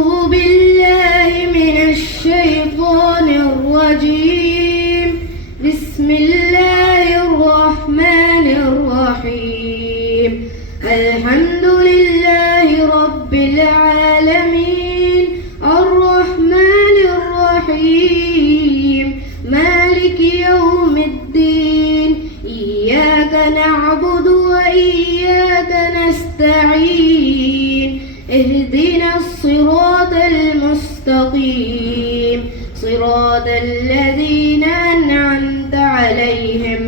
أعوذ بالله من الشيطان الرجيم. بسم الله الرحمن الرحيم. الحمد لله رب العالمين الرحمن الرحيم مالك يوم الدين إياك نعبد وإياك نستعين اهدنا الصراط المستقيم صراط الذين أنعمت عليهم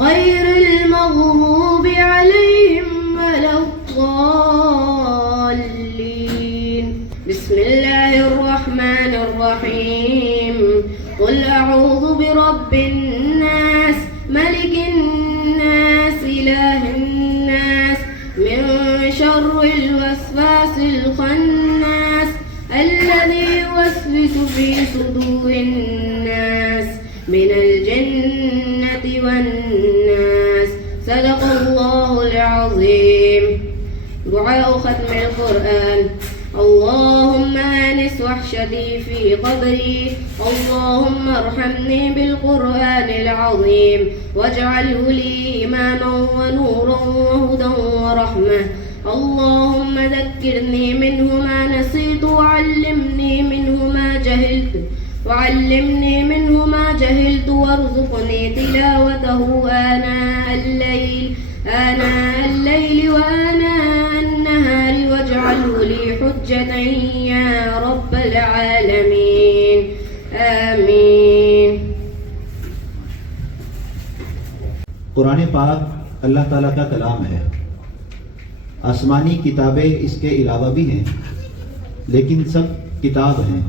غير المغضوب عليهم ولا الضالين. بسم الله الرحمن الرحيم. قل أعوذ برب الناس ملك الناس إله الناس من شر الوسواس الخناس الذي يوسوس في صدور الناس من الجنة والناس. صدق الله العظيم. دعاء ختم القرآن. اللهم آنس وحشتي في قبري اللهم ارحمني بالقرآن العظيم واجعله لي إماما ونورا وهدى ورحمة. اللهم ذكرني منه ما نسيت وعلمني منه ما جهلت وارزقني تلاوته آناء الليل وآناء النهار واجعله لي حجة يا رب العالمين آمين. قرآن پاک اللہ تعالیٰ کا کلام ہے. آسمانی کتابیں اس کے علاوہ بھی ہیں لیکن سب کتاب ہیں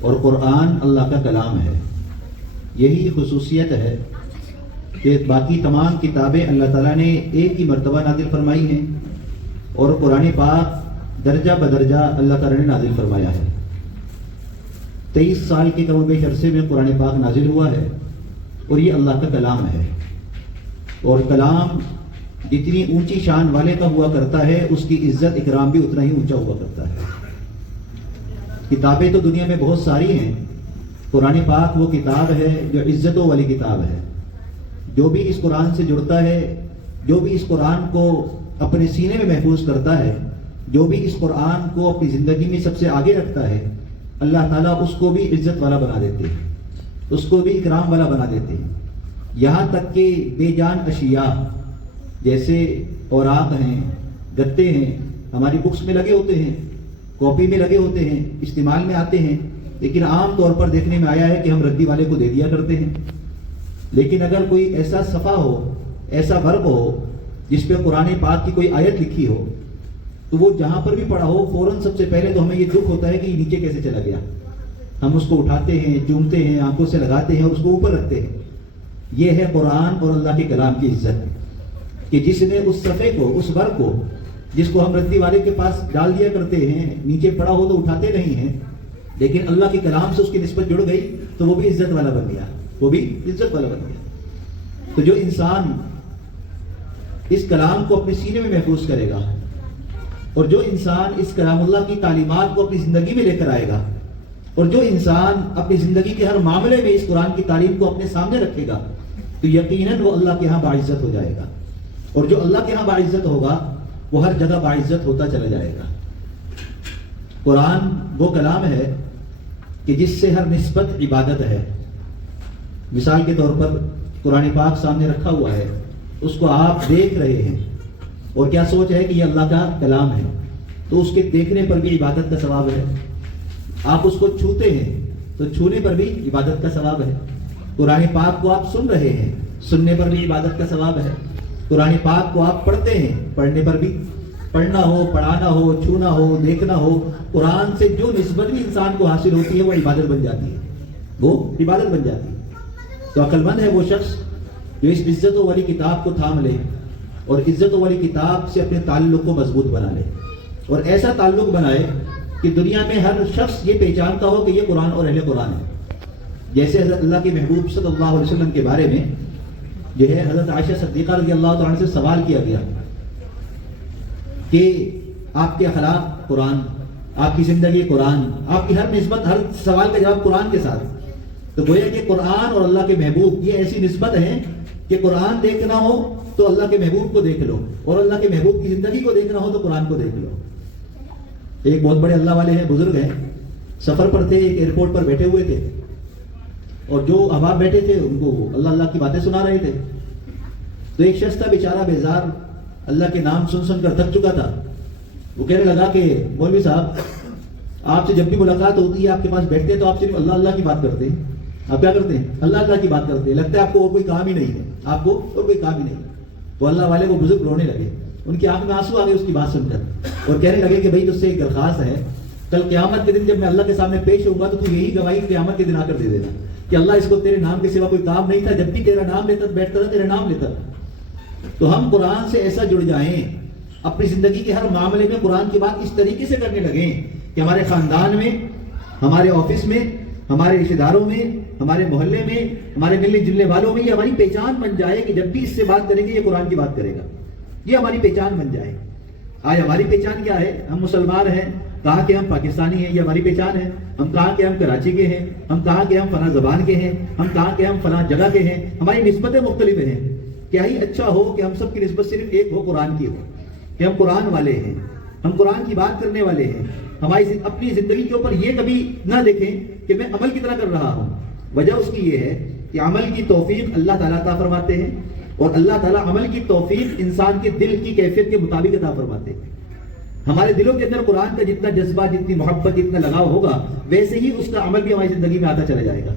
اور قرآن اللہ کا کلام ہے. یہی خصوصیت ہے کہ باقی تمام کتابیں اللہ تعالیٰ نے ایک ہی مرتبہ نازل فرمائی ہیں اور قرآن پاک درجہ بدرجہ اللہ تعالیٰ نے نازل فرمایا ہے. 23 سال کے کم و بیش عرصے میں قرآن پاک نازل ہوا ہے اور یہ اللہ کا کلام ہے. اور کلام جتنی اونچی شان والے کا ہوا کرتا ہے اس کی عزت اکرام بھی اتنا ہی اونچا ہوا کرتا ہے. کتابیں تو دنیا میں بہت ساری ہیں. قرآن پاک وہ کتاب ہے جو عزتوں والی کتاب ہے. جو بھی اس قرآن سے جڑتا ہے، جو بھی اس قرآن کو اپنے سینے میں محفوظ کرتا ہے، جو بھی اس قرآن کو اپنی زندگی میں سب سے آگے رکھتا ہے، اللہ تعالیٰ اس کو بھی عزت والا بنا دیتے ہیں، اس کو بھی اکرام والا بنا دیتے ہیں. یہاں تک کہ بے جان اشیاء جیسے اوراق ہیں، گتے ہیں، ہماری بکس میں لگے ہوتے ہیں، کاپی میں لگے ہوتے ہیں، استعمال میں آتے ہیں، لیکن عام طور پر دیکھنے میں آیا ہے کہ ہم ردی والے کو دے دیا کرتے ہیں. لیکن اگر کوئی ایسا صفحہ ہو، ایسا ورق ہو جس پہ قرآن پاک کی کوئی آیت لکھی ہو تو وہ جہاں پر بھی پڑھا ہو فوراً سب سے پہلے تو ہمیں یہ دکھ ہوتا ہے کہ یہ نیچے کیسے چلا گیا. ہم اس کو اٹھاتے ہیں، چومتے ہیں، آنکھوں سے لگاتے ہیں اور اس کو اوپر رکھتے ہیں. یہ ہے قرآن اور اللہ کے کلام کی عزت کہ جس نے اس صفحے کو، اس ورق کو جس کو ہم ردی والے کے پاس ڈال دیا کرتے ہیں، نیچے پڑا ہو تو اٹھاتے نہیں ہیں، لیکن اللہ کے کلام سے اس کی نسبت جڑ گئی تو وہ بھی عزت والا بن گیا، وہ بھی عزت والا بن گیا. تو جو انسان اس کلام کو اپنے سینے میں محفوظ کرے گا اور جو انسان اس کلام اللہ کی تعلیمات کو اپنی زندگی میں لے کر آئے گا اور جو انسان اپنی زندگی کے ہر معاملے میں اس قرآن کی تعلیم کو اپنے سامنے رکھے گا تو یقیناً وہ اللہ کے ہاں باعزت ہو جائے گا. اور جو اللہ کے ہاں باعزت ہوگا وہ ہر جگہ باعزت ہوتا چلا جائے گا. قرآن وہ کلام ہے کہ جس سے ہر نسبت عبادت ہے. مثال کے طور پر قرآن پاک سامنے رکھا ہوا ہے، اس کو آپ دیکھ رہے ہیں اور کیا سوچ ہے کہ یہ اللہ کا کلام ہے تو اس کے دیکھنے پر بھی عبادت کا ثواب ہے. آپ اس کو چھوتے ہیں تو چھونے پر بھی عبادت کا ثواب ہے. قرآن پاک کو آپ سن رہے ہیں، سننے پر بھی عبادت کا ثواب ہے. قرآن پاک کو آپ پڑھتے ہیں، پڑھنے پر بھی، پڑھنا ہو، پڑھانا ہو، چھونا ہو، دیکھنا ہو، قرآن سے جو نسبت بھی انسان کو حاصل ہوتی ہے وہ عبادت بن جاتی ہے، وہ عبادت بن جاتی ہے. تو عقل مند ہے وہ شخص جو اس عزتوں والی کتاب کو تھام لے اور عزتوں والی کتاب سے اپنے تعلق کو مضبوط بنا لے اور ایسا تعلق بنائے کہ دنیا میں ہر شخص یہ پہچانتا ہو کہ یہ قرآن اور اہل قرآن ہے. جیسے حضرت اللہ کے محبوب صلی اللہ علیہ وسلم کے بارے میں جو ہے حضرت عائشہ صدیقہ رضی اللہ تعالیٰ عنہ سے سوال کیا گیا کہ آپ کے اخلاق قرآن، آپ کی زندگی قرآن، آپ کی ہر نسبت، ہر سوال کا جواب قرآن کے ساتھ. تو گویا کہ قرآن اور اللہ کے محبوب یہ ایسی نسبت ہے کہ قرآن دیکھنا ہو تو اللہ کے محبوب کو دیکھ لو، اور اللہ کے محبوب کی زندگی کو دیکھنا ہو تو قرآن کو دیکھ لو. ایک بہت بڑے اللہ والے ہیں، بزرگ ہیں، سفر پر تھے، ایک ایئرپورٹ پر بیٹھے ہوئے تھے، اور جو احباب بیٹھے تھے ان کو اللہ اللہ کی باتیں سنا رہے تھے. تو ایک شخص تھا بیچارہ بیزار، اللہ کے نام سن سن کر تھک چکا تھا. وہ کہنے لگا کہ مولوی صاحب، آپ سے جب بھی ملاقات ہوتی ہے، آپ کے پاس بیٹھتے ہیں تو آپ صرف اللہ اللہ کی بات کرتے ہیں. آپ کیا کرتے ہیں؟ اللہ اللہ کی بات کرتے ہیں. لگتا ہے آپ کو اور کوئی کام ہی نہیں ہے، آپ کو اور کوئی کام ہی نہیں. تو اللہ والے وہ بزرگ رونے لگے، ان کی آنکھ میں آنسو آ گئے اس کی بات سن کر، اور کہنے لگے کہ بھائی تجھ سے ایک درخواست ہے، کل قیامت کے دن جب میں اللہ کے سامنے پیش ہوں گا تو تو یہی گواہی قیامت کے دن آ کر دے دینا کہ اللہ اس کو تیرے نام کے سوا کوئی کام نہیں تھا، جب بھی تیرا نام لیتا بیٹھتا تھا تیرا نام لیتا. تو ہم قرآن سے ایسا جڑ جائیں، اپنی زندگی کے ہر معاملے میں قرآن کی بات اس طریقے سے کرنے لگیں کہ ہمارے خاندان میں، ہمارے آفس میں، ہمارے رشتے داروں میں، ہمارے محلے میں، ہمارے ملنے جلنے والوں میں یہ ہماری پہچان بن جائے کہ جب بھی اس سے بات کریں گے یہ قرآن کی بات کرے گا. یہ ہماری پہچان بن جائے. آج ہماری پہچان کیا ہے؟ ہم مسلمان ہیں، کہا کہ ہم پاکستانی ہیں، یہ ہماری پہچان ہے. ہم کہا کہ ہم کراچی کے ہیں، ہم کہا کہ ہم فلاں زبان کے ہیں، ہم کہا کہ ہم فلاں جگہ کے ہیں. ہماری نسبتیں مختلف ہیں. کیا ہی اچھا ہو کہ ہم سب کی نسبت صرف ایک ہو، قرآن کی ہو، کہ ہم قرآن والے ہیں، ہم قرآن کی بات کرنے والے ہیں. ہماری اپنی زندگی کے اوپر یہ کبھی نہ دیکھیں کہ میں عمل کی طرح کر رہا ہوں. وجہ اس کی یہ ہے کہ عمل کی توفیق اللہ تعالیٰ عطا فرماتے ہیں، اور اللہ تعالیٰ عمل کی توفیق انسان کے دل کی کیفیت کے مطابق عطا فرماتے ہیں. ہمارے دلوں کے اندر قرآن کا جتنا جذبہ، جتنی محبت، جتنا لگاؤ ہوگا، ویسے ہی اس کا عمل بھی ہماری زندگی میں آتا چلا جائے گا.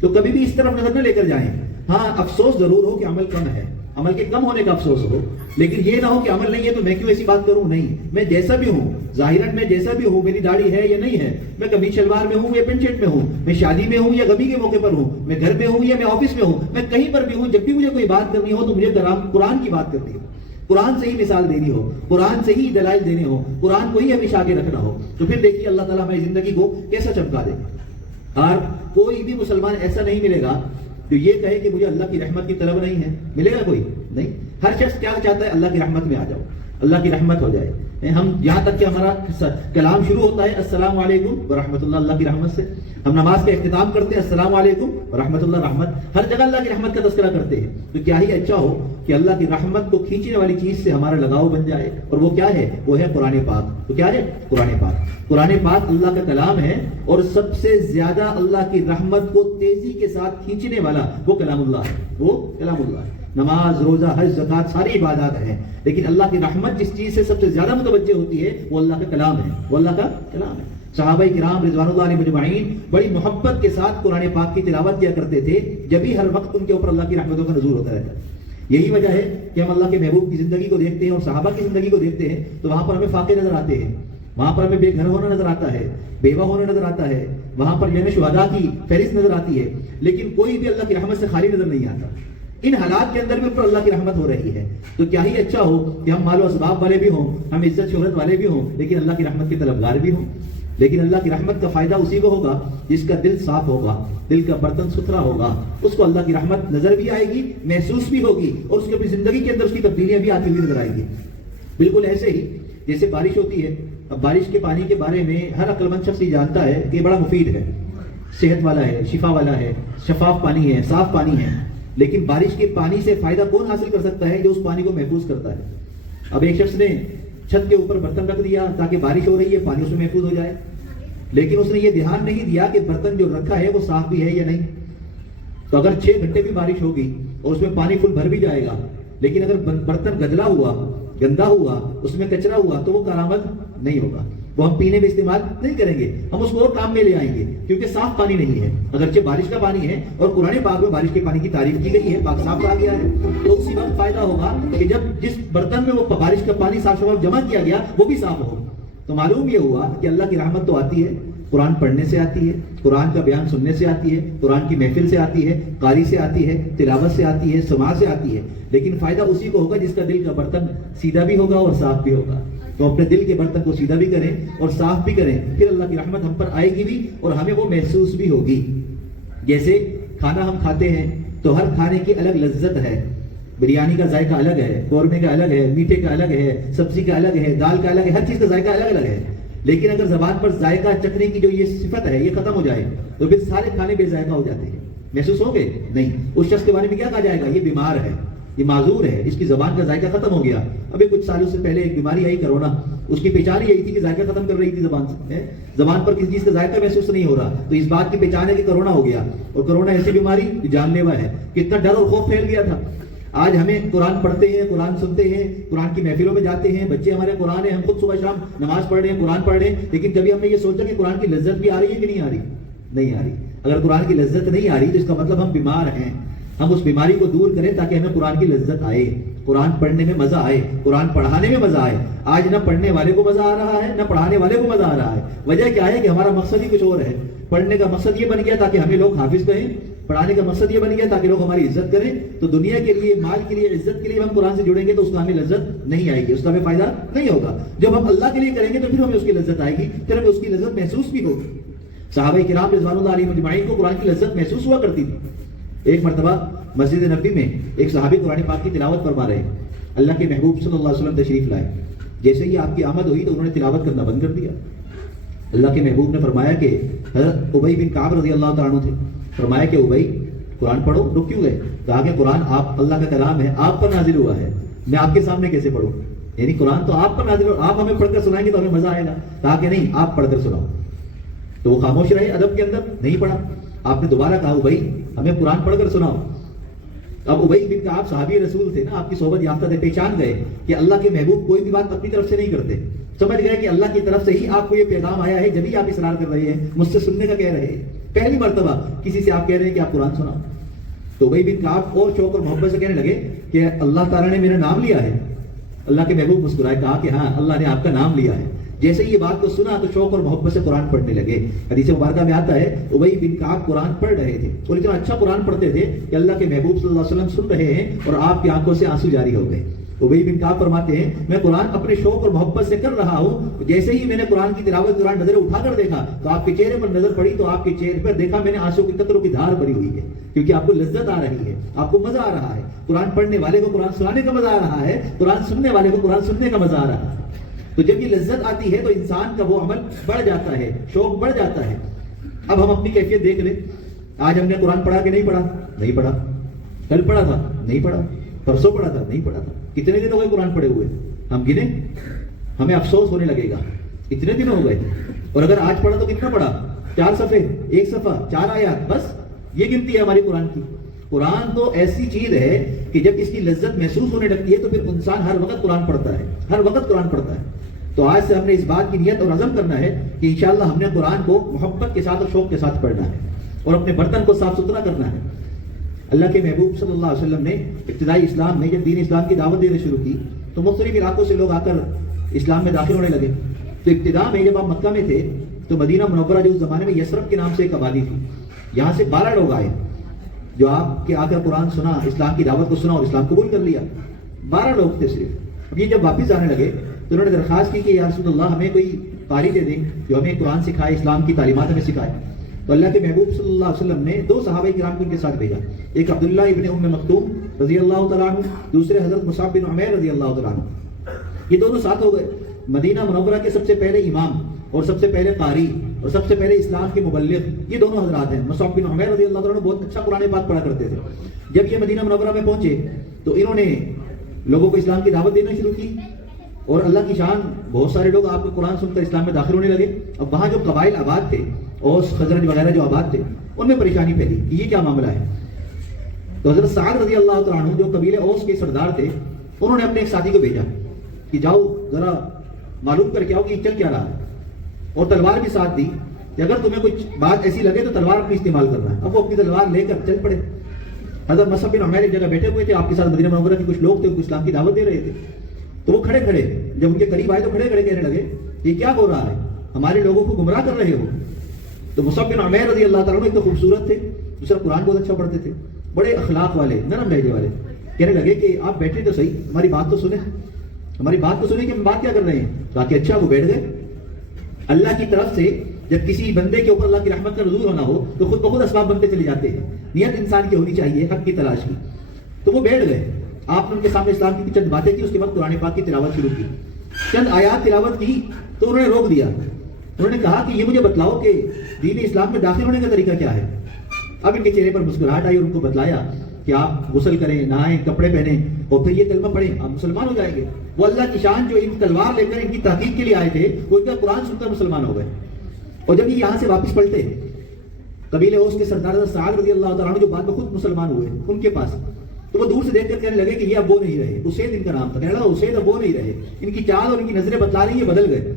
تو کبھی بھی اس طرف نظر نہ لے کر جائیں. ہاں افسوس ضرور ہو کہ عمل کم ہے، عمل کے کم ہونے کا افسوس ہو، لیکن یہ نہ ہو کہ عمل نہیں ہے تو میں کیوں ایسی بات کروں. نہیں، میں جیسا بھی ہوں، ظاہراً میں جیسا بھی ہوں، میری داڑھی ہے یا نہیں ہے، میں قمیص شلوار میں ہوں یا پینٹ شرٹ میں ہوں، میں شادی میں ہوں یا غمی کے موقع پر ہوں، میں گھر میں ہوں یا میں آفس میں ہوں، میں کہیں پر بھی ہوں، جب بھی مجھے کوئی بات کرنی ہو تو مجھے قرآن کی بات کرنی ہو، قرآن سے ہی مثال دینی ہو، قرآن سے ہی دلائل دینے ہو، قرآن کو ہی ہمیشہ آگے رکھنا ہو. تو پھر دیکھیے اللہ تعالیٰ ہماری زندگی کو کیسا چمکا دے. اور کوئی بھی مسلمان ایسا نہیں ملے گا جو یہ کہے کہ مجھے اللہ کی رحمت کی طلب نہیں ہے. ملے گا کوئی نہیں. ہر شخص کیا چاہتا ہے؟ اللہ کی رحمت میں آ جاؤ، اللہ کی رحمت ہو جائے. ہم یہاں تک کہ ہمارا کلام شروع ہوتا ہے السلام علیکم ورحمۃ اللہ، اللہ کی رحمت سے. ہم نماز کا اختتام کرتے ہیں السلام علیکم ورحمۃ اللہ، رحمت. ہر جگہ اللہ کی رحمت کا تذکرہ کرتے ہیں. تو کیا ہی اچھا ہو کہ اللہ کی رحمت کو کھینچنے والی چیز سے ہمارا لگاؤ بن جائے. اور وہ کیا ہے؟ وہ ہے قرآن پاک. تو کیا ہے؟ قرآن پاک. قرآن پاک اللہ کا کلام ہے، اور سب سے زیادہ اللہ کی رحمت کو تیزی کے ساتھ کھینچنے والا وہ کلام اللہ ہے. وہ کلام اللہ ہے. نماز، روزہ، حج، زکوٰۃ ساری عبادات ہیں، لیکن اللہ کی رحمت جس چیز سے سب سے زیادہ متوجہ ہوتی ہے وہ اللہ کا کلام ہے. وہ اللہ کا کلام ہے. صحابہ کرام رضوان اللہ علیہم اجمعین بڑی محبت کے ساتھ قرآن پاک کی تلاوت کیا کرتے تھے، جب بھی ہر وقت ان کے اوپر اللہ کی رحمتوں کا نزول ہوتا رہتا ہے. یہی وجہ ہے کہ ہم اللہ کے محبوب کی زندگی کو دیکھتے ہیں اور صحابہ کی زندگی کو دیکھتے ہیں تو وہاں پر ہمیں فاقے نظر آتے ہیں، وہاں پر ہمیں بے گھر ہونا نظر آتا ہے، بیوہ ہونا نظر آتا ہے، وہاں پر یعنی شہداء کی فہرست نظر آتی ہے، لیکن کوئی بھی اللہ کی رحمت سے خالی نظر نہیں آتا. ان حالات کے اندر بھی اوپر اللہ کی رحمت ہو رہی ہے. تو کیا ہی اچھا ہو کہ ہم مال و اسباب والے بھی ہوں، ہم عزت شہرت والے بھی ہوں، لیکن اللہ کی رحمت کے طلبگار بھی ہوں. لیکن اللہ کی رحمت کا فائدہ اسی کو ہوگا جس کا دل صاف ہوگا، دل کا برتن ستھرا ہوگا. اس کو اللہ کی رحمت نظر بھی آئے گی، محسوس بھی ہوگی، اور اس کی اپنی زندگی کے اندر اس کی تبدیلیاں بھی آتی ہوئی نظر آئیں گی. بالکل ایسے ہی جیسے بارش ہوتی ہے. اب بارش کے پانی کے بارے میں ہر عقل مند شخص یہ جانتا ہے کہ یہ بڑا مفید ہے، صحت والا ہے، شفا والا ہے، شفاف پانی ہے، صاف پانی ہے. لیکن بارش کے پانی سے فائدہ کون حاصل کر سکتا ہے؟ جو اس پانی کو محفوظ کرتا ہے. اب ایک شخص نے چھت کے اوپر برتن رکھ دیا تاکہ بارش ہو رہی ہے، پانی اس میں محفوظ ہو جائے، لیکن اس نے یہ دھیان نہیں دیا کہ برتن جو رکھا ہے وہ صاف بھی ہے یا نہیں. تو اگر 6 گھنٹے بھی بارش ہوگی اور اس میں پانی فل بھر بھی جائے گا، لیکن اگر برتن گدلا ہوا، گندا ہوا، اس میں کچرا ہوا تو وہ کارآمد نہیں ہوگا. وہ ہم پینے میں استعمال نہیں کریں گے، ہم اس کو اور کام میں لے آئیں گے کیونکہ صاف پانی نہیں ہے. اگرچہ بارش کا پانی ہے اور قرآن پاک میں بارش کے پانی کی تعریف کی گئی ہے، پاک صاف کہا گیا ہے، تو اسی وقت فائدہ ہوگا کہ جب جس برتن میں وہ بارش کا پانی صاف شفاف جمع کیا گیا وہ بھی صاف ہو. تو معلوم یہ ہوا کہ اللہ کی رحمت تو آتی ہے، قرآن پڑھنے سے آتی ہے، قرآن کا بیان سننے سے آتی ہے، قرآن کی محفل سے آتی ہے، قاری سے آتی ہے، تلاوت سے آتی ہے، سماع سے آتی ہے. لیکن فائدہ اسی کو ہوگا جس کا دل کا برتن سیدھا بھی ہوگا اور صاف بھی ہوگا. تو اپنے دل کے برتن کو سیدھا بھی کریں اور صاف بھی کریں، پھر اللہ کی رحمت ہم پر آئے گی بھی اور ہمیں وہ محسوس بھی ہوگی. جیسے کھانا ہم کھاتے ہیں تو ہر کھانے کی الگ لذت ہے. بریانی کا ذائقہ الگ ہے، قورمے کا الگ ہے، میٹھے کا الگ ہے، سبزی کا الگ ہے، دال کا الگ ہے، ہر چیز کا ذائقہ الگ الگ ہے. لیکن اگر زبان پر ذائقہ چکھنے کی جو یہ صفت ہے یہ ختم ہو جائے تو پھر سارے کھانے بے ذائقہ ہو جاتے ہیں. محسوس ہوں گے؟ نہیں. اس شخص کے بارے میں کیا کہا جائے گا؟ یہ بیمار ہے، یہ معذور ہے، اس کی زبان کا ذائقہ ختم ہو گیا. ابھی کچھ سالوں سے پہلے ایک بیماری آئی کرونا، اس کی پہچان یہی تھی کہ ذائقہ ختم کر رہی تھی زبان سے. زبان پر کسی چیز کا ذائقہ محسوس نہیں ہو رہا، تو اس بات کی پہچان ہے کہ کرونا ہو گیا. اور کرونا ایسی بیماری جو جان لیوا ہے. کتنا ڈر اور خوف پھیل گیا تھا. آج ہمیں قرآن پڑھتے ہیں، قرآن سنتے ہیں، قرآن کی محفلوں میں جاتے ہیں، بچے ہمارے قرآن ہیں، ہم خود صبح شام نماز پڑھ رہے ہیں، قرآن پڑھ رہے ہیں، لیکن کبھی ہم نے یہ سوچا کہ قرآن کی لذت بھی آ رہی ہے کہ نہیں آ رہی؟ نہیں آ رہی. اگر قرآن کی لذت نہیں آ رہی تو اس کا مطلب ہم بیمار ہیں. ہم اس بیماری کو دور کریں تاکہ ہمیں قرآن کی لذت آئے، قرآن پڑھنے میں مزہ آئے، قرآن پڑھانے میں مزہ آئے. آج نہ پڑھنے والے کو مزہ آ رہا ہے نہ پڑھانے والے کو مزہ آ رہا ہے. وجہ کیا ہے کہ ہمارا مقصد ہی کچھ اور ہے. پڑھنے کا مقصد یہ بن گیا تاکہ ہمیں لوگ حافظ کہیں، پڑھانے کا مقصد یہ بن گیا تاکہ لوگ ہماری عزت کریں. تو دنیا کے لیے، مال کے لیے، عزت کے لیے ہم قرآن سے جڑیں گے تو اس کا ہمیں لذت نہیں آئے گی، اس کا ہمیں فائدہ نہیں ہوگا. جب ہم اللہ کے لیے کریں گے تو پھر ہمیں اس کی لذت آئے گی، پھر ہمیں اس کی لذت محسوس بھی ہوگی. صحابہ کرام رضوان اللہ علیہم اجمعین کو قرآن کی لذت محسوس ہوا کرتی تھی. ایک مرتبہ مسجد نبوی میں ایک صحابی قرآن پاک کی تلاوت فرما رہے ہیں. اللہ کے محبوب صلی اللہ علیہ وسلم تشریف لائے. جیسے ہی آپ کی آمد ہوئی تو انہوں نے تلاوت کرنا بند کر دیا. اللہ کے محبوب نے فرمایا کہ حضرت ابی بن کعب رضی اللہ تعالیٰ عنہ تھے. فرمایا کہ ابی قرآن پڑھو. رک کیوں گئے؟ کہا کہ قرآن آپ اللہ کا کلام ہے، آپ پر نازل ہوا ہے، میں آپ کے سامنے کیسے پڑھوں؟ یعنی قرآن تو آپ پر نازل ہوا، آپ ہمیں پڑھ کر سنائیں گے تو ہمیں مزہ آئے گا. کہا کہ نہیں، آپ پڑھ کر سناؤ. تو وہ خاموش رہے ادب کے اندر، نہیں پڑھا. آپ نے دوبارہ کہا ابی ہمیں قرآن پڑھ کر سناؤ. اب ابی بن کعب صحابی رسول تھے نا، آپ کی صحبت یافتہ تھے، پہچان گئے کہ اللہ کے محبوب کوئی بھی بات اپنی طرف سے نہیں کرتے. سمجھ گئے کہ اللہ کی طرف سے ہی آپ کو یہ پیغام آیا ہے، جبھی آپ اصرار کر رہے ہیں، مجھ سے سننے کا کہہ رہے ہیں. پہلی مرتبہ کسی سے آپ کہہ رہے ہیں کہ آپ قرآن سناؤ. تو ابی بن کعب اور شوق اور محبت سے کہنے لگے کہ اللہ تعالیٰ نے میرا نام لیا ہے. اللہ کے محبوب مسکرائے، کہا کہ ہاں اللہ نے آپ کا نام لیا ہے. جیسے ہی یہ بات کو سنا تو شوق اور محبت سے قرآن پڑھنے لگے. حدیث مبارکہ میں آتا ہے ابی بن کعب قرآن پڑھ رہے تھے اور اتنا اچھا قرآن پڑھتے تھے کہ اللہ کے محبوب صلی اللہ علیہ وسلم سن رہے ہیں اور آپ کی آنکھوں سے آنسو جاری ہو گئے. ابی بن کعب فرماتے ہیں میں قرآن اپنے شوق اور محبت سے کر رہا ہوں. جیسے ہی میں نے قرآن کی تلاوت دوران نظر اٹھا کر دیکھا تو آپ کے چہرے پر نظر پڑی تو آپ کے چہرے پر دیکھا میں نے آنسو کی قطروں کی دھار بھری ہوئی ہے، کیونکہ آپ کو لذت آ رہی ہے، آپ کو مزہ آ رہا ہے. قرآن پڑھنے والے کو قرآن سنانے کا مزہ آ رہا ہے، قرآن سننے والے کو قرآن سننے کا مزہ آ رہا ہے. تو جب یہ لذت آتی ہے تو انسان کا وہ عمل بڑھ جاتا ہے، شوق بڑھ جاتا ہے. اب ہم اپنی کیفیت دیکھ لیں. آج ہم نے قرآن پڑھا کہ نہیں پڑھا؟ نہیں پڑھا. کل پڑھا تھا؟ نہیں پڑھا. پرسوں پڑھا تھا؟ نہیں پڑھا تھا. کتنے دن ہو گئے قرآن پڑھے ہوئے؟ ہم گنے؟ ہمیں افسوس ہونے لگے گا اتنے دن ہو گئے. اور اگر آج پڑھا تو کتنا پڑھا؟ 4 صفحے، 1 صفحہ، 4 آیات، بس یہ گنتی ہے ہماری قرآن کی. قرآن تو ایسی چیز ہے کہ جب اس کی لذت محسوس ہونے لگتی ہے تو پھر انسان ہر وقت قرآن پڑھتا ہے، ہر وقت قرآن پڑھتا ہے. تو آج سے ہم نے اس بات کی نیت اور عزم کرنا ہے کہ انشاءاللہ ہم نے قرآن کو محبت کے ساتھ اور شوق کے ساتھ پڑھنا ہے اور اپنے برتن کو صاف ستھرا کرنا ہے. اللہ کے محبوب صلی اللہ علیہ وسلم نے ابتدائی اسلام میں جب دین اسلام کی دعوت دینا شروع کی تو مختلف علاقوں سے لوگ آ کر اسلام میں داخل ہونے لگے. تو ابتدا میں جب آپ مکہ میں تھے تو مدینہ منورہ جو اس زمانے میں یثرب کے نام سے ایک آبادی تھی، یہاں سے 12 لوگ آئے جو آپ کے آ کر قرآن سنا، اسلام کی دعوت کو سنا اور اسلام قبول کر لیا. 12 لوگ تھے صرف. اب یہ جب واپس آنے لگے تو انہوں نے درخواست کی کہ یا رسول اللہ ہمیں کوئی قاری دے دیں جو ہمیں قرآن سکھائے، اسلام کی تعلیمات ہمیں سکھائے. تو اللہ کے محبوب صلی اللہ علیہ وسلم نے 2 صحابہ کرام کو ان کے ساتھ بھیجا. ایک عبداللہ ابن ام مکتوم رضی اللہ تعالیٰ عنہ، دوسرے حضرت مصعب بن عمیر رضی اللہ تعالیٰ عنہ. یہ دونوں ساتھ ہو گئے. مدینہ منورہ کے سب سے پہلے امام اور سب سے پہلے قاری اور سب سے پہلے اسلام کے مبلغ یہ دونوں حضرات ہیں. مصعب بن عمیر رضی اللہ تعالیٰ عنہ بہت اچھا قرآن پاک پڑھا کرتے تھے. جب یہ مدینہ منورہ میں پہنچے تو انہوں نے لوگوں کو اسلام کی دعوت دینا شروع کی اور اللہ کی شان بہت سارے لوگ آپ کو قرآن سن کر اسلام میں داخل ہونے لگے. اب وہاں جو قبائل آباد تھے، اوس خزرج وغیرہ جو آباد تھے، ان میں پریشانی پھیلی کہ یہ کیا معاملہ ہے. تو حضرت سعد رضی اللہ تعالیٰ عنہ جو قبیلے اوس کے سردار تھے انہوں نے اپنے ایک ساتھی کو بھیجا کہ جاؤ ذرا معلوم کر کے آؤ کہ چل کیا رہا ہے، اور تلوار بھی ساتھ دی کہ اگر تمہیں کچھ بات ایسی لگے تو تلوار اپنی استعمال کرنا ہے. اب وہ اپنی تلوار لے کر چل پڑے. حضرت مصعب بن عمیر ایک جگہ بیٹھے ہوئے تھے، آپ کے ساتھ مدینہ منورہ کے کچھ لوگ تھے، ان کو اسلام کی دعوت دے رہے تھے. تو وہ کھڑے کھڑے جب ان کے قریب آئے تو کھڑے کھڑے کہنے لگے یہ کیا ہو رہا ہے، ہمارے لوگوں کو گمراہ کر رہے ہو. تو مصعب بن عمیر رضی اللہ تعالیٰ عنہ ایک تو خوبصورت تھے، دوسرا قرآن بہت اچھا پڑھتے تھے، بڑے اخلاق والے، نرم لہجے والے. کہنے لگے کہ آپ بیٹھے تو صحیح، ہماری بات تو سنیں، ہماری بات تو سنیں کہ ہم بات کیا کر رہے ہیں. کہا کہ اچھا. وہ بیٹھ گئے. اللہ کی طرف سے جب کسی بندے کے اوپر اللہ کی رحمت کا نزول ہونا ہو تو خود بخود اسباب بنتے چلے جاتے ہیں. نیت انسان کی ہونی چاہیے حق کی تلاش کی. تو وہ بیٹھ گئے. آپ نے ان کے سامنے اسلام کی چند باتیں کی، اس کے بعد قرآن پاک کی تلاوت شروع کی. چند آیات تلاوت کی تو انہوں نے روک دیا انہوں نے کہا کہ یہ مجھے بتلاؤ کہ دین اسلام میں داخل ہونے کا طریقہ کیا ہے. اب ان کے چہرے پر مسکراہٹ آئی اور ان کو بتلایا کہ آپ غسل کریں، نہائیں، کپڑے پہنیں اور پھر یہ کلمہ پڑھیں، آپ مسلمان ہو جائیں گے. وہ اللہ کی شان جو ان تلوار لے کر ان کی تحقیق کے لیے آئے تھے، وہ ان کا قرآن سن کر مسلمان ہو گئے. اور جب یہ یہاں سے واپس پلٹے قبیلے اوس کے سردار سعد رضی اللہ تعالیٰ عنہ جو بعد میں خود مسلمان ہوئے ان کے پاس، تو وہ دور سے دیکھ کر کہنے لگے کہ یہ اب وہ نہیں رہے. اسید ان کا نام تھا. کہنے لگا اسید اب وہ نہیں رہے، ان کی چال اور ان کی نظریں بتلا رہی ہیں بدل گئے.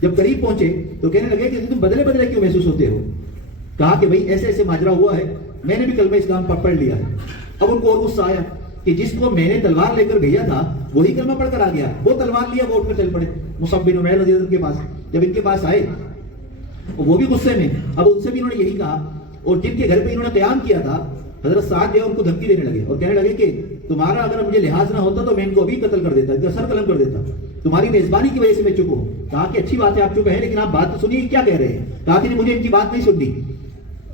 جب قریب پہنچے تو کہنے لگے کہ تم بدلے بدلے کیوں محسوس ہوتے ہو؟ کہا کہ بھئی ایسے ایسے ماجرا ہوا ہے، میں نے بھی کلمہ اسلام پڑھ لیا ہے. اب ان کو اور غصہ آیا کہ جس کو میں نے تلوار لے کر بھیجا تھا وہی کلمہ پڑھ کر آ گیا، وہ تلوار لیا، وہ اٹھ کر چل پڑے. مصعب بن عمیر رضی اللہ عنہ کے پاس جب ان کے پاس آئے وہ بھی غصے میں، اب ان سے بھی انہوں نے یہی کہا. اور جن کے گھر پہ انہوں نے قیام کیا تھا حضرت سعد جو ہے ان کو دھمکی دینے لگے اور کہنے لگے کہ تمہارا اگر مجھے لحاظ نہ ہوتا تو میں ان کو ابھی قتل کر دیتا، سر قلم کر دیتا. تمہاری میزبانی کی وجہ سے میں چپ ہوں. کہا کہ اچھی بات ہے آپ چپ ہیں، لیکن آپ بات تو سنیے کیا کہہ رہے ہیں. کہا کہ مجھے ان کی بات نہیں سننی.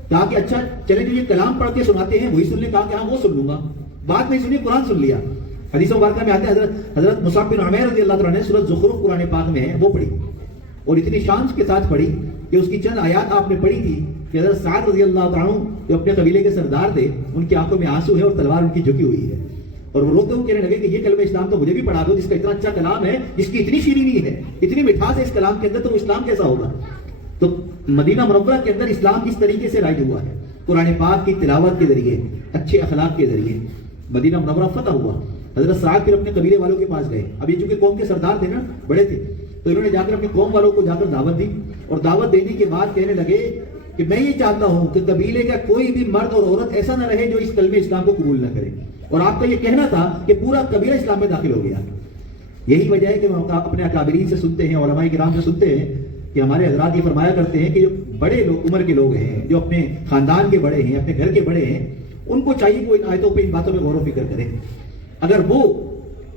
کہا کہ اچھا چلے جو یہ کلام پڑھ کے سناتے ہیں وہی سن لیں. کہا کہ ہاں وہ سن لوں گا. بات نہیں سنی، قرآن سن لیا. حدیث مبارکہ میں آتے ہیں حضرت مصعب بن عمیر رضی اللہ عنہ نے سورۃ زخرف قرآن پاک میں ہے وہ پڑھی اور اتنی شان کے ساتھ پڑھی کہ اس کی چند آیات آپ نے پڑھی تھی کہ حضرت سعد رضی اللہ عنہ جو اپنے قبیلے کے سردار تھے ان کی آنکھوں میں آنسو ہے اور تلوار ان کی جھکی ہوئی ہے اور وہ روتے ہوئے کہنے لگے کہ یہ کلمہ اسلام تو مجھے بھی پڑھا دو جس کا اتنا اچھا کلام ہے، جس کی اتنی شیرینی ہے، اتنی مٹھاس ہے اس کلام کے اندر، تو وہ اسلام کیسا ہوگا. تو مدینہ منورہ کے اندر اسلام اس طریقے سے رائج ہوا ہے، قرآن پاک کی تلاوت کے ذریعے، اچھے اخلاق کے ذریعے مدینہ منورہ فتح ہوا. حضرت سعد پھر اپنے قبیلے والوں کے پاس گئے. اب یہ چونکہ قوم کے سردار تھے نا، بڑے تھے، تو انہوں نے جا کر اپنی قوم والوں کو جا کر دعوت دی اور دعوت دینے کے بعد کہنے لگے کہ میں یہ چاہتا ہوں کہ قبیلے کا کوئی بھی مرد اور عورت ایسا نہ رہے جو اس کلمہ اسلام کو قبول نہ کرے. اور آپ کا یہ کہنا تھا کہ پورا قبیلہ اسلام میں داخل ہو گیا. یہی وجہ ہے کہ ہم اپنے اکابرین سے سنتے ہیں، علماء کرام سے سنتے ہیں کہ ہمارے حضرات یہ فرمایا کرتے ہیں کہ جو بڑے لوگ، عمر کے لوگ ہیں، جو اپنے خاندان کے بڑے ہیں، اپنے گھر کے بڑے ہیں، ان کو چاہیے کہ ان آیتوں پہ، ان باتوں پہ غور و فکر کریں. اگر وہ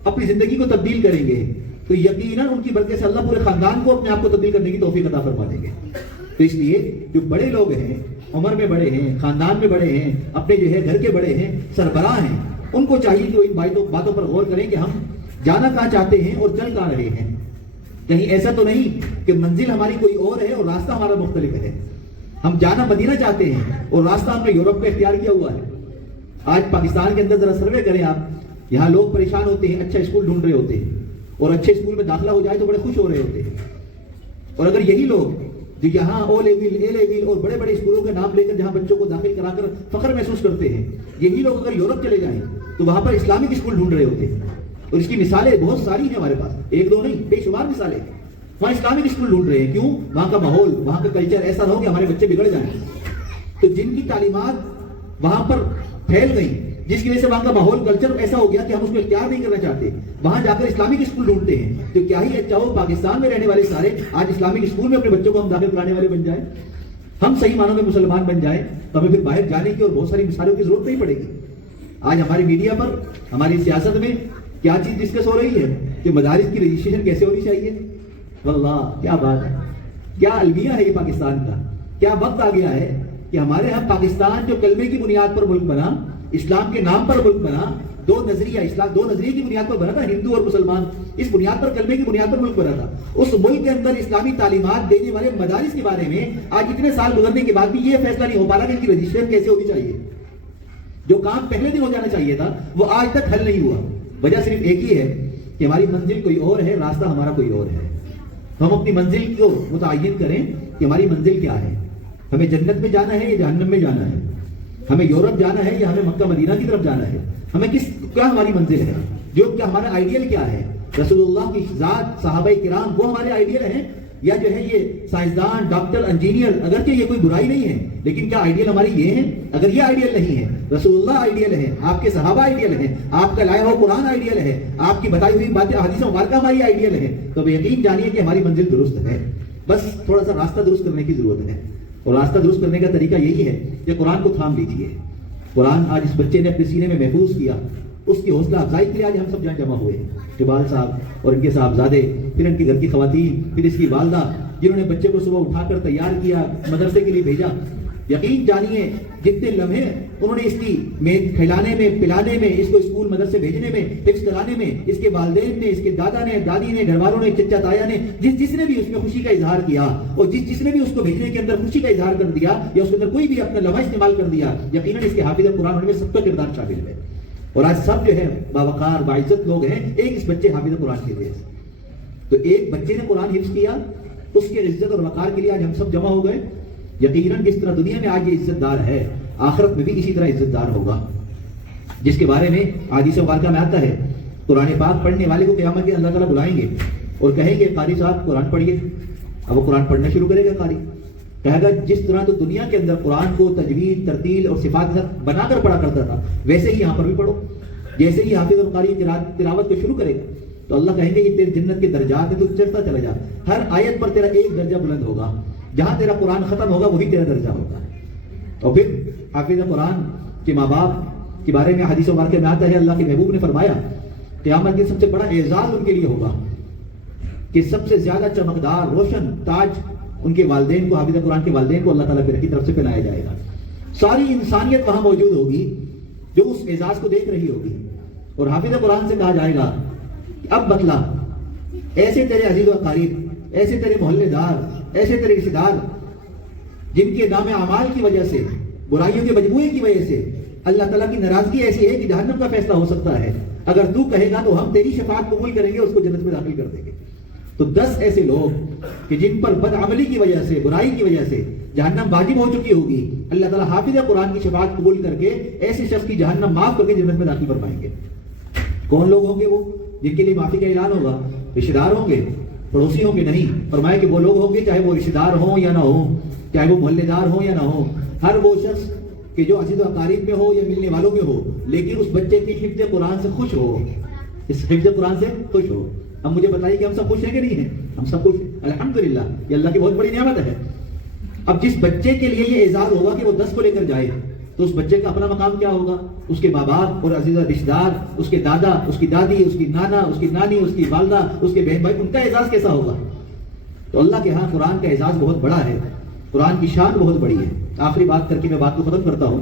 اپنی زندگی کو تبدیل کریں گے تو یقیناً ان کی برکت سے اللہ پورے خاندان کو اپنے آپ کو تبدیل کرنے کی توفیق عطا فرما دیں گے. تو اس لیے جو بڑے لوگ ہیں، عمر میں بڑے ہیں، خاندان میں بڑے ہیں، اپنے جو ہے گھر کے بڑے ہیں، سربراہ ہیں، ان کو چاہیے کہ وہ ان باتوں پر غور کریں کہ ہم جانا کہاں چاہتے ہیں اور چل کہاں رہے ہیں. کہیں ایسا تو نہیں کہ منزل ہماری کوئی اور ہے اور راستہ ہمارا مختلف ہے. ہم جانا مدینہ چاہتے ہیں اور راستہ ہم نے یورپ کا اختیار کیا ہوا ہے. آج پاکستان کے اندر ذرا سروے کریں آپ، یہاں لوگ پریشان ہوتے ہیں، اچھا اسکول ڈھونڈ رہے ہوتے ہیں اور اچھے اسکول میں داخلہ ہو جائے تو بڑے خوش ہو رہے ہوتے ہیں. اور اگر یہی لوگ جو یہاں او لیول، اے لیول اور بڑے بڑے اسکولوں کے نام لے کر جہاں بچوں کو داخل کرا کر فخر محسوس کرتے ہیں، یہی لوگ اگر یورپ چلے جائیں تو وہاں پر اسلامک اسکول ڈھونڈ رہے ہوتے ہیں. اور اس کی مثالیں بہت ساری ہیں ہمارے پاس، ایک دو نہیں، بے شمار مثالیں. وہاں اسلامک اسکول ڈھونڈ رہے ہیں. کیوں؟ وہاں کا ماحول، وہاں کا کلچر ایسا نہ ہو کہ ہمارے بچے بگڑ جائیں. تو جن کی تعلیمات وہاں پر پھیل گئی، جس کی وجہ سے وہاں کا ماحول، کلچر ایسا ہو گیا کہ ہم اس کو اختیار نہیں کرنا چاہتے، وہاں جا کر اسلامک اسکول ڈھونڈتے ہیں. تو کیا ہی اچھا ہو پاکستان میں رہنے والے سارے آج اسلامک اسکول میں اپنے بچوں کو ہم داخل کرانے والے بن جائیں، ہم صحیح معنوں میں مسلمان بن جائیں، تو ہمیں پھر باہر جانے کی اور بہت ساری مثالوں کی ضرورت نہیں پڑے گی. آج ہماری میڈیا پر، ہماری سیاست میں کیا چیز ڈسکس ہو رہی ہے کہ مدارس کی رجسٹریشن کیسے ہونی چاہیے. واللہ کیا بات ہے، کیا المیہ ہے یہ پاکستان کا. کیا وقت آ گیا ہے کہ ہمارے ہم پاکستان جو کلمے کی بنیاد پر ملک بنا، اسلام کے نام پر ملک بنا، دو نظریے کی بنیاد پر بنا تھا، ہندو اور مسلمان، اس بنیاد پر، کلمے کی بنیاد پر ملک بنا تھا. اس ملک کے اندر اسلامی تعلیمات دینے والے مدارس کے بارے میں آج اتنے سال گزرنے کے بعد بھی یہ فیصلہ نہیں ہو پا رہا کہ ان کی رجسٹریشن کیسے ہونی چاہیے. جو کام پہلے دن ہو جانا چاہیے تھا وہ آج تک حل نہیں ہوا. وجہ صرف ایک ہی ہے کہ ہماری منزل کوئی اور ہے، راستہ ہمارا کوئی اور ہے. ہم اپنی منزل کو متعین کریں کہ ہماری منزل کیا ہے. ہمیں جنت میں جانا ہے یا جہنم میں جانا ہے؟ ہمیں یورپ جانا ہے یا ہمیں مکہ مدینہ کی طرف جانا ہے؟ ہمیں کیا ہماری منزل ہے؟ جو کیا ہمارا آئیڈیل کیا ہے؟ رسول اللہ کی ذات، صحابہ کرام وہ ہمارے آئیڈیل ہیں، یا جو ہے یہ سائنسدان، ڈاکٹر، انجینئر؟ اگرچہ یہ کوئی برائی نہیں ہے، لیکن کیا آئیڈیل ہماری یہ ہے؟ اگر یہ آئیڈیل نہیں ہے، رسول اللہ آئیڈیل ہے، آپ کے صحابہ آئیڈیل ہیں، آپ کا لایا ہوا قرآن آئیڈیل ہے، آپ کی بتائی ہوئی باتیں حدیث مبارکہ ہماری آئیڈیل ہے، تو یقین جانیے کہ ہماری منزل درست ہے. بس تھوڑا سا راستہ درست کرنے کی ضرورت ہے. اور راستہ درست کرنے کا طریقہ یہی ہے کہ قرآن کو تھام لیجیے. قرآن آج اس بچے نے اپنے سینے میں محفوظ کیا، اس کی حوصلہ افزائی کے لیے آج ہم سب جہاں جمع ہوئے ہیں. جبال صاحب اور ان کے صاحبزادے، پھر ان کے گھر کی خواتین، پھر اس کی والدہ جنہوں نے بچے کو صبح اٹھا کر تیار کیا، مدرسے کے لیے بھیجا. یقین جانیے جتنے لمحے انہوں نے اس کی کھلانے میں، پلانے میں، اس کو اسکول مدرسے بھیجنے میں، حفظ کرانے میں، اس کے والدین نے، اس کے دادا نے، دادی نے، گھر والوں نے، چچا تایا نے، جس نے بھی اس میں خوشی کا اظہار کیا اور جس نے بھی اس کو بھیجنے کے اندر خوشی کا اظہار کر دیا یا اس کے اندر کوئی بھی اپنا لمحہ استعمال کر دیا، یقیناً اس کے حافظ قرآن ہونے میں سب کا کردار شامل ہے. اور آج سب جو ہے باوقار باعزت لوگ ہیں ایک اس بچے حافظ قرآن کی وجہ سے. تو ایک بچے نے قرآن حفظ کیا، اس کے عزت اور وقار کے لیے آج ہم سب جمع ہو گئے. یقیناً جس طرح دنیا میں آج یہ عزت دار ہے، آخرت میں بھی اسی طرح عزت دار ہوگا، جس کے بارے میں حدیث مبارکہ میں آتا ہے قرآن پاک پڑھنے والے کو قیامت کے اللہ تعالیٰ بلائیں گے اور کہیں گے قاری صاحب قرآن پڑھیے. اب وہ قرآن پڑھنا شروع کرے گا. قاری کہے گا جس طرح تو دنیا کے اندر قرآن کو تجوید، ترتیل اور صفات کے ساتھ بنا کر پڑھا کرتا تھا، ویسے ہی یہاں پر بھی پڑھو. جیسے ہی حافظ اور قاری تلاوت کو شروع کرے گا تو اللہ کہیں گے یہ تیرے جنت کے درجات ہیں، تو چڑھتا چلا جا. ہر آیت پر تیرا ایک درجہ بلند ہوگا، جہاں تیرا قرآن ختم ہوگا وہی تیرا درجہ ہوگا. اور پھر حافظ قرآن کے ماں باپ کے بارے میں حدیث مبارکہ میں آتا ہے اللہ کے محبوب نے فرمایا قیامت کے سب سے بڑا اعزاز ان کے لیے ہوگا کہ سب سے زیادہ چمکدار روشن تاج ان کے والدین کو، حافظ قرآن کے والدین کو اللہ تعالیٰ کی طرف سے پہنایا جائے گا. ساری انسانیت وہاں موجود ہوگی جو اس اعزاز کو دیکھ رہی ہوگی. اور حافظ قرآن سے کہا جائے گا اب بتلا ایسے تیرے عزیز و قریب، ایسے تیرے محلے دار، ایسے تیرے رشتے دار جن کے نام اعمال کی وجہ سے، برائیوں کے مجموعے کی وجہ سے اللہ تعالیٰ کی ناراضگی ایسی ہے کہ جہنم کا فیصلہ ہو سکتا ہے، اگر تو کہے گا تو ہم تیری شفاعت قبول کریں گے، اس کو جنت میں داخل کر دیں گے. تو 10 ایسے لوگ کہ جن پر بدعملی کی وجہ سے، برائی کی وجہ سے جہنم واجب ہو چکی ہوگی، اللہ تعالیٰ حافظ قرآن کی شفاعت قبول کر کے ایسے شخص کی جہنم معاف کر کے جنت میں داخل فرمائیں گے. کون لوگ ہوں گے وہ جن کے لیے معافی کا اعلان ہوگا؟ رشتے دار ہوں گے، پڑوسی ہوں گے؟ نہیں، فرمایا کہ وہ لوگ ہوں گے چاہے وہ رشتے دار ہوں یا نہ ہوں، چاہے وہ محلے دار ہوں یا نہ ہوں، ہر وہ شخص کہ جو عزیز و اقارب میں ہو یا ملنے والوں میں ہو لیکن اس بچے کی حفظ قرآن سے خوش ہو، اس حفظ قرآن سے خوش ہو. اب مجھے بتائیے کہ ہم سب خوش ہیں کہ نہیں ہیں؟ ہم سب خوش ہیں الحمدللہ، یہ اللہ کی بہت بڑی نعمت ہے. اب جس بچے کے لیے یہ اعزاز ہوگا کہ وہ 10 کو لے کر جائے تو اس بچے کا اپنا مقام کیا ہوگا؟ اس کے ماں باپ اور عزیز رشتہ دار، اس کے دادا، اس کی دادی، اس کی نانا، اس کی نانی، اس کی والدہ، اس کے بہن بھائی، ان کا اعزاز کیسا ہوگا؟ تو اللہ کے ہاں قرآن کا اعزاز بہت بڑا ہے، قرآن کی شان بہت بڑی ہے. آخری بات کر کے میں بات کو ختم کرتا ہوں.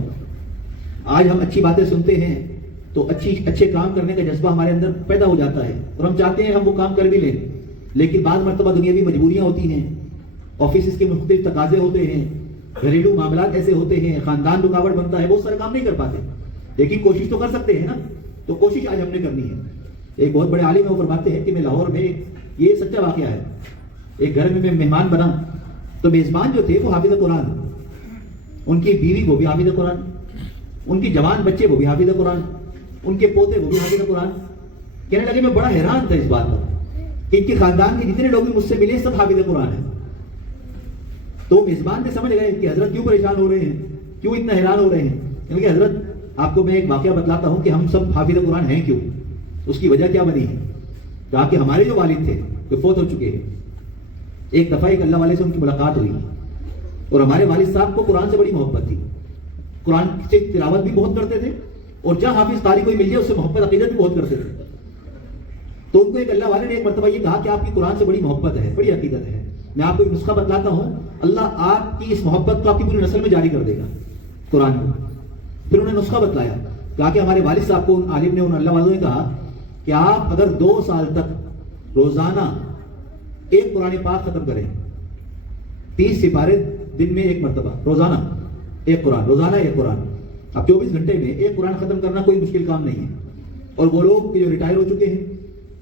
آج ہم اچھی باتیں سنتے ہیں تو اچھے کام کرنے کا جذبہ ہمارے اندر پیدا ہو جاتا ہے اور ہم چاہتے ہیں ہم وہ کام کر بھی لیں، لیکن بعض مرتبہ دنیاوی مجبوریاں ہوتی ہیں، آفس کے مختلف تقاضے ہوتے ہیں، گھریلو معاملات ایسے ہوتے ہیں، خاندان رکاوٹ بنتا ہے، بہت سارے کام نہیں کر پاتے، لیکن کوشش تو کر سکتے ہیں نا. تو کوشش آج ہم نے کرنی ہے. ایک بہت بڑے عالم ہے وہ فرماتے ہیں کہ میں لاہور میں، یہ سچا واقعہ ہے، ایک گھر میں مہمان بنا تو میزبان جو تھے وہ حافظ قرآن، ان کی بیوی وہ بھی حافظ قرآن، ان کی جوان بچے وہ بھی حافظ قرآن، ان کے پوتے وہ بھی حافظ قرآن. کہنے لگے میں بڑا حیران تھا اس بات پر کہ ان کے خاندان کے جتنے لوگ بھی مجھ سے ملے سب حافظ قرآن ہیں. تو میزبان نے سمجھ گئے کہ حضرت کیوں پریشان ہو رہے ہیں، کیوں اتنا حیران ہو رہے ہیں. کہ حضرت آپ کو میں ایک واقعہ بتلاتا ہوں کہ ہم سب حافظ قرآن ہیں کیوں، اس کی وجہ کیا بنی ہے. کہا کہ ہمارے جو والد تھے وہ فوت ہو چکے ہیں. ایک دفعہ ایک اللہ والے سے ان کی ملاقات ہوئی اور ہمارے والد صاحب کو قرآن سے بڑی محبت تھی، قرآن سے تلاوت بھی بہت کرتے تھے اور جہاں حافظ قاری کوئی مل جائے اس سے محبت عقیدت بھی بہت کرتے تھے. تو ان کو ایک اللہ والے نے ایک مرتبہ یہ کہا کہ آپ کی قرآن سے بڑی محبت ہے، بڑی عقیدت ہے، میں آپ کو ایک نسخہ بتلاتا ہوں، اللہ آپ کی اس محبت کو آپ کی پوری نسل میں جاری کر دے گا قرآن کو. پھر انہوں نے نسخہ بتلایا، کہا کہ ہمارے والد صاحب کو ان عالم نے، ان اللہ والوں نے کہا کہ آپ اگر 2 سال تک روزانہ ایک قرآن پاک ختم کریں، 30 سپارے دن میں ایک مرتبہ، روزانہ ایک قرآن، روزانہ ایک قرآن. اب 24 گھنٹے میں ایک قرآن ختم کرنا کوئی مشکل کام نہیں ہے. اور وہ لوگ جو ریٹائر ہو چکے ہیں،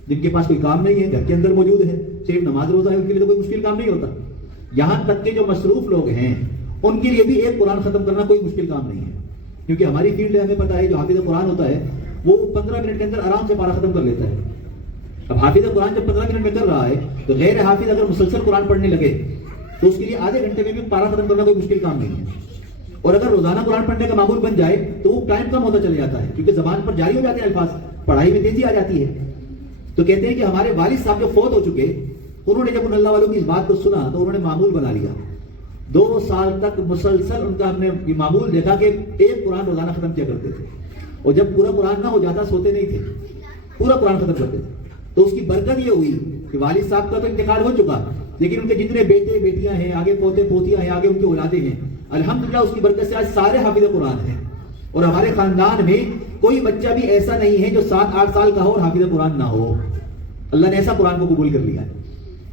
جن کے پاس کوئی کام نہیں ہے، گھر کے اندر موجود ہے، صرف نماز روزہ ہے، ان کے لیے تو کوئی مشکل کام نہیں ہوتا. یہاں تک کہ جو مصروف لوگ ہیں ان کے لیے بھی ایک قرآن ختم کرنا کوئی مشکل کام نہیں ہے، کیونکہ ہماری فیلڈ ہے، ہمیں پتہ ہے جو حافظ قرآن ہوتا ہے وہ 15 منٹ کے اندر آرام سے پارہ ختم کر لیتا ہے. اب حافظ قرآن جب 15 منٹ میں کر رہا ہے تو غیر حافظ اگر مسلسل قرآن پڑھنے لگے تو اس کے لیے آدھے گھنٹے میں بھی پارہ ختم کرنا کوئی مشکل کام نہیں ہے. اور اگر روزانہ قرآن پڑھنے کا معمول بن جائے تو وہ ٹائم کم ہوتا چلا جاتا ہے، کیونکہ زبان پر جاری ہو جاتے ہیں الفاظ، پڑھائی میں تیزی آ جاتی ہے. تو کہتے ہیں کہ ہمارے والد صاحب جو فوت ہو چکے، انہوں نے جب ان اللہ والوں کی اس بات کو سنا تو انہوں نے معمول بنا لیا. 2 سال تک مسلسل ان کا ہم نے یہ معمول دیکھا کہ ایک قرآن روزانہ ختم کیا کرتے تھے، اور جب پورا قرآن نہ ہو جاتا سوتے نہیں تھے، پورا قرآن ختم کرتے تھے. تو اس کی برکت یہ ہوئی کہ والد صاحب کا تو انتقال ہو چکا، لیکن ان کے جتنے بیٹے بیٹیاں ہیں، آگے پوتے پوتیاں ہیں، آگے ان کے اولادیں ہیں، الحمدللہ اس کی برکت سے آج سارے حافظ قرآن ہیں، اور ہمارے خاندان میں کوئی بچہ بھی ایسا نہیں ہے جو 7-8 سال کا ہو اور حافظ قرآن نہ ہو. اللہ نے ایسا قرآن کو قبول کر لیا ہے.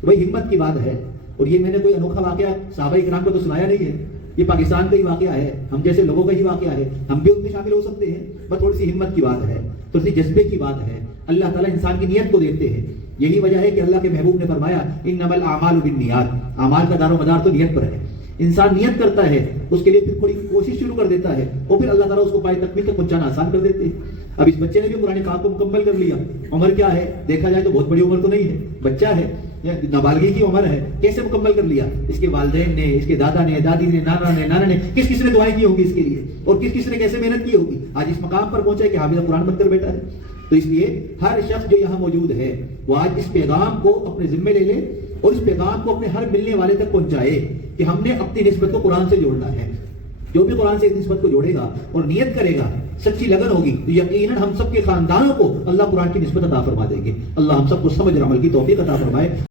بھائی ہمت کی بات ہے، اور یہ میں نے کوئی انوکھا واقعہ صحابہ کرام کو تو سنایا نہیں ہے، یہ پاکستان کا ہی واقعہ ہے، ہم جیسے لوگوں کا ہی واقعہ ہے، ہم بھی اس میں شامل ہو سکتے ہیں. بس تھوڑی سی ہمت کی بات ہے، تھوڑی سی جذبے کی بات ہے. اللہ تعالیٰ انسان کی نیت کو دیکھتے ہیں. یہی وجہ ہے کہ اللہ کے محبوب نے فرمایا انما الاعمال بالنیات، اعمال کا دار و مدار تو نیت پر ہے. انسان نیت کرتا ہے، اس کے لیے پھر تھوڑی کوشش شروع کر دیتا ہے، اور پھر اللہ تعالیٰ اس کو پائے تکمیل تک پہنچانا آسان کر دیتے ہیں. اب اس بچے نے بھی قرآن پاک کو مکمل کر لیا. عمر کیا ہے دیکھا جائے تو بہت بڑی عمر تو نہیں ہے، بچہ ہے، نابالغی کی عمر ہے. کیسے مکمل کر لیا؟ اس کے والدین نے، اس کے دادا نے، دادی نے، نانا نے کس نے دعائیں کی ہوگی اس کے لیے، اور کس نے کیسے محنت کی ہوگی، آج اس مقام پر پہنچا ہے کہ حافظ قرآن بن کر بیٹھا ہے. تو اس لیے ہر شخص جو یہاں موجود ہے وہ آج اس پیغام کو اپنے ذمے لے لے، اور اس پیغام کو اپنے ہر ملنے والے تک پہنچائے کہ ہم نے اپنی نسبت کو قرآن سے جوڑنا ہے. جو بھی قرآن سے اس نسبت کو جوڑے گا اور نیت کرے گا، سچی لگن ہوگی، تو یقیناً ہم سب کے خاندانوں کو اللہ قرآن کی نسبت عطا فرما دیں گے. اللہ ہم سب کو سمجھ اور عمل کی توفیق عطا فرمائے.